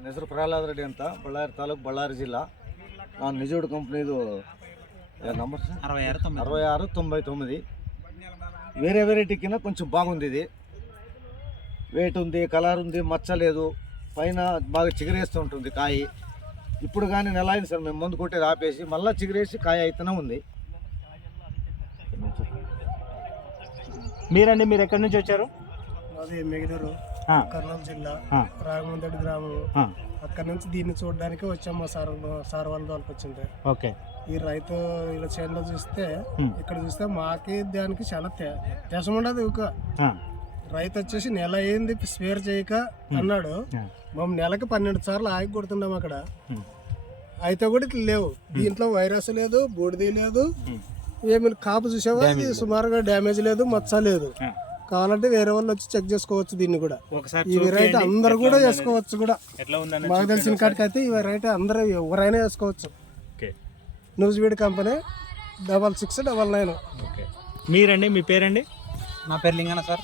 ನನ್ನ ಹೆಸರು ಪ್ರಹ್ಲಾದ್ ರೆಡ್ಡಿ ಅಂತ, ಬಳ್ಳಾರಿ ತಾಲೂಕು, ಬಳ್ಳಾರಿ ಜಿಲ್ಲಾ. ನಾನು ನಿಜೋಡ್ కంపెనీದು నంబర్ 6699. వేరే వెరైటీ కింద కొంచెం బాగుంది. ఇది వెయిట్ ఉంది, కలర్ ఉంది, మచ్చ లేదు, పైన బాగా చిగురేస్తూ ఉంటుంది కాయ. ఇప్పుడు కానీ నెల అయింది సార్ మేము ముందు కొట్టేది ఆపేసి, మళ్ళీ చిగురేసి కాయ అయితేనే ఉంది. మీరండి, మీరు ఎక్కడి నుంచి వచ్చారు? అది మెగిదూరు, కర్నూలు జిల్లా, రాగమందడి గ్రామం. అక్కడ నుంచి దీన్ని చూడడానికి వచ్చాం. మా సార్ వాళ్ళ వాళ్ళకి వచ్చింది. ఓకే. ఈ రైతు ఇలా చేనులో చూస్తే, ఇక్కడ చూస్తే మాకి దానికి చాలా వ్యత్యాసం ఉండదు. రైతు వచ్చేసి నెల అయింది స్పేర్ చేయక అన్నాడు. మేము నెలకి 12 సార్లు ఆగి కొడుతున్నాం అక్కడ. అయితే కూడా ఇట్లా లేవు. దీంట్లో వైరస్ లేదు, బూడిది లేదు, ఏమి కాపు చూసావా, సుమారుగా డ్యామేజ్ లేదు, మచ్చ లేదు. కావాలంటే వేరే వాళ్ళు వచ్చి చెక్ చేసుకోవచ్చు దీన్ని కూడా. ఈ వెరైటీ అందరు కూడా వేసుకోవచ్చు కూడా. మాకు తెలిసిన కాడికి అయితే ఈ వెరైటీ అందరూ ఎవరైనా వేసుకోవచ్చు. న్యూజివీడ్ కంపెనీ 6699. మీరండి, మీ పేరండి? నా పేరు లింగన్న సార్,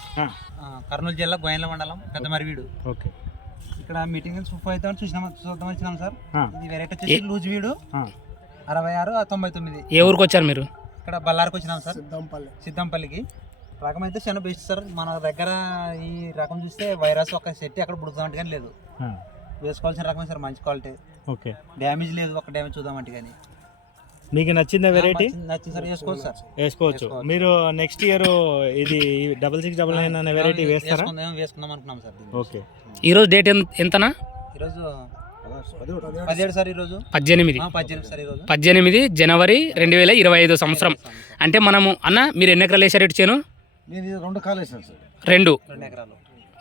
కర్నూలు జిల్లా గోయన్ల మండలం, పెద్ద మరివీడు. ఓకే. ఇక్కడ మీటింగ్ అయితే చూద్దాం వచ్చినాం సార్. ఇది వెరైటీ వచ్చేసి లూజ్ వీడు 6699. ఏ ఊరికి వచ్చారు మీరు? ఇక్కడ బళ్ళారికి వచ్చినాం సార్, సిద్ధంపల్లికి. రకం అయితే చాలా బెస్ట్ సార్. మన దగ్గర ఈ రకం చూస్తే వైరస్ ఒక సెట్ అక్కడ పుడుతామంటే కానీ లేదు. వేసుకోవాల్సిన రకమే సార్, మంచి క్వాలిటీ. ఓకే. డ్యామేజ్ లేదు, ఒక డ్యామేజ్ చూద్దామంటే కానీ. మీకు నచ్చిందా వెరైటీ? నచ్చింది సార్, వేసుకోవచ్చు సార్. వేసుకోవచ్చు. మీరు నెక్స్ట్ ఇయర్ ఇది 6699 అనే వెరైటీ వేస్తారా? వేసుకుందాం అనుకున్నాం సార్. ఓకే. ఈరోజు డేట్ ఎంతనా? ఈరోజు 17 సార్. ఈరోజు 18 సార్. ఈరోజు 18 జనవరి 2025 సంవత్సరం. అంటే మనము అన్న, మీరు ఎన్ని ఎకరాలు వేసారు ఇటు చేను? నేను 2 కాలు వేసాను సార్. 2 ఎకరాలు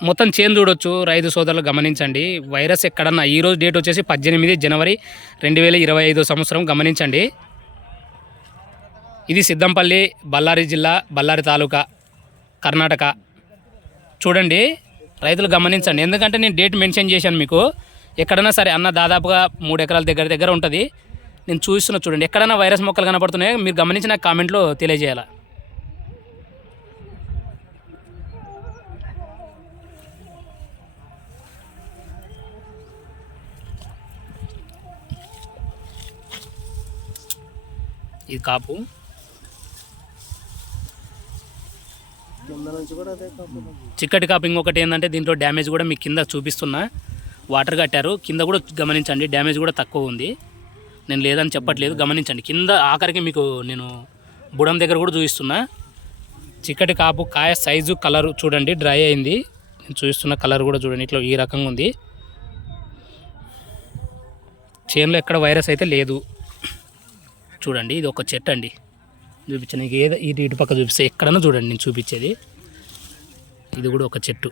మొత్తం చేను చూడొచ్చు. రైతు సోదరులు గమనించండి. వైరస్ ఎక్కడన్నా, ఈరోజు డేట్ వచ్చేసి 18 జనవరి 2025 సంవత్సరం. గమనించండి. ఇది సిద్ధంపల్లి, బళ్ళారి జిల్లా, బళ్ళారి తాలూకా, కర్ణాటక. చూడండి రైతులు గమనించండి, ఎందుకంటే నేను డేట్ మెన్షన్ చేశాను మీకు. ఎక్కడైనా సరే అన్న దాదాపుగా 3 ఎకరాల దగ్గర ఉంటుంది. నేను చూస్తున్నా చూడండి, ఎక్కడైనా వైరస్ మొక్కలు కనపడుతున్నాయో మీరు గమనించిన కామెంట్లో తెలియజేయాలి. ఇది కాపు. చిక్కటి కాపు. ఇంకొకటి ఏంటంటే దీంట్లో డ్యామేజ్ కూడా మీకు కింద చూపిస్తున్నా. వాటర్ కట్టారు కింద కూడా, గమనించండి. డ్యామేజ్ కూడా తక్కువ ఉంది. నేను లేదని చెప్పట్లేదు, గమనించండి. కింద ఆఖరికి మీకు నేను బుడం దగ్గర కూడా చూపిస్తున్నా. చిక్కటి కాపు, కాయ సైజు, కలరు చూడండి. డ్రై అయింది. నేను చూపిస్తున్న కలర్ కూడా చూడండి, ఇట్లా ఈ రకంగా ఉంది. చేనులో ఎక్కడ వైరస్ అయితే లేదు. చూడండి, ఇది ఒక చెట్టు అండి. చూపించాను నీకు. ఏదో ఇటు పక్క చూపిస్తే ఎక్కడన్నా చూడండి నేను చూపించేది. ఇది కూడా ఒక చెట్టు.